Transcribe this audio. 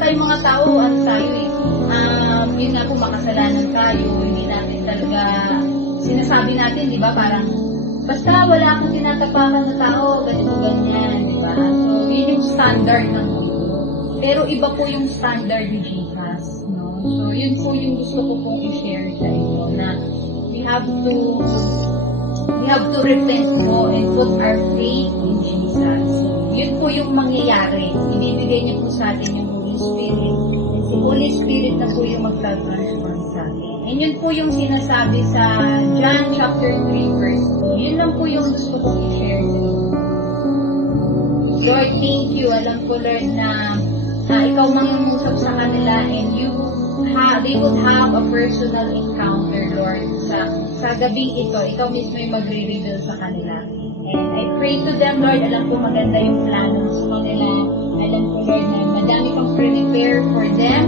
tayong mga tao, ano tayo eh, yun nga po, makasalanan tayo, hindi natin talaga, sinasabi natin, di ba, parang, basta wala akong tinatapakan na tao, ganito, ganyan, di ba? So, yun yung standard ng mundo. Pero iba po yung standard ni Jesus, no? So, yun po yung gusto ko pong i-share sa inyo, na we have to repent po and put our faith in Jesus. Yun po yung mangyayari. Ibibigay niyo po sa atin yung Holy Spirit. And si Holy Spirit na po yung mag-transform sa atin. And yun po yung sinasabi sa John chapter 3 verse 2. Yun lang po yung gusto kong i-share sa inyo. Lord, thank you. Alam ko, Lord, na ikaw mangungusap sa kanila and they would have a personal encounter, Lord, sa gabing ito. Ikaw mismo yung magre-reveal sa kanila. And I pray to them, Lord, alam ko maganda yung plano sa kanila. Alam ko, Lord, na madami kang prepare for them.